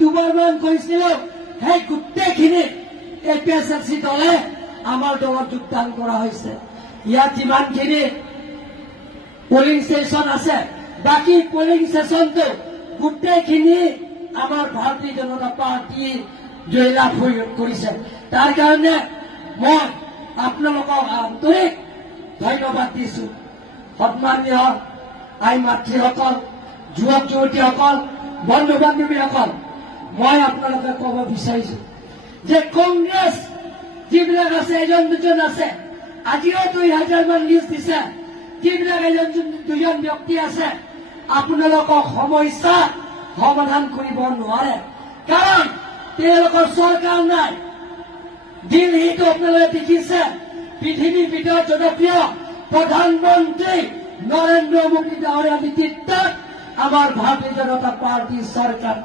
দুবাৰমান কৈছিলো সেই গোটেইখিনি APSLC দলে আমাৰ দলত যোগদান কৰা হৈছে। ইয়াত যিমানখিনি পোলিং ষ্টেচন আছে, বাকী পোলিং ষ্টেচনটো গোটেইখিনি আমাৰ ভাৰতীয় জনতা পাৰ্টি জয়লাভ কৰিছে। তাৰ কাৰণে মই আপোনালোকক আন্তৰিক ধন্যবাদ দিছো। সন্মানীয় আই মাতৃসকল, যুৱক যুৱতীসকল, বন্ধু বান্ধৱীসকল, মই আপোনালোকে ক'ব বিচাৰিছো যে কংগ্ৰেছ যিবিলাক আছে, এজন দুজন আছে, আজিও 2000মান লিষ্ট দিছে, যিবিলাক এজন দুজন ব্যক্তি আছে, আপোনালোকক সমস্যা সমাধান কৰিব নোৱাৰে, কাৰণ তেওঁলোকৰ চৰকাৰ নাই। দিল্লীতো আপোনালোকে দেখিছে, পৃথিৱীৰ ভিতৰত জনপ্ৰিয় প্ৰধানমন্ত্ৰী নৰেন্দ্ৰ মোদী ডাঙৰীয়া নেতৃত্বত আমাৰ ভাৰতীয় জনতা পাৰ্টিৰ চৰকাৰ।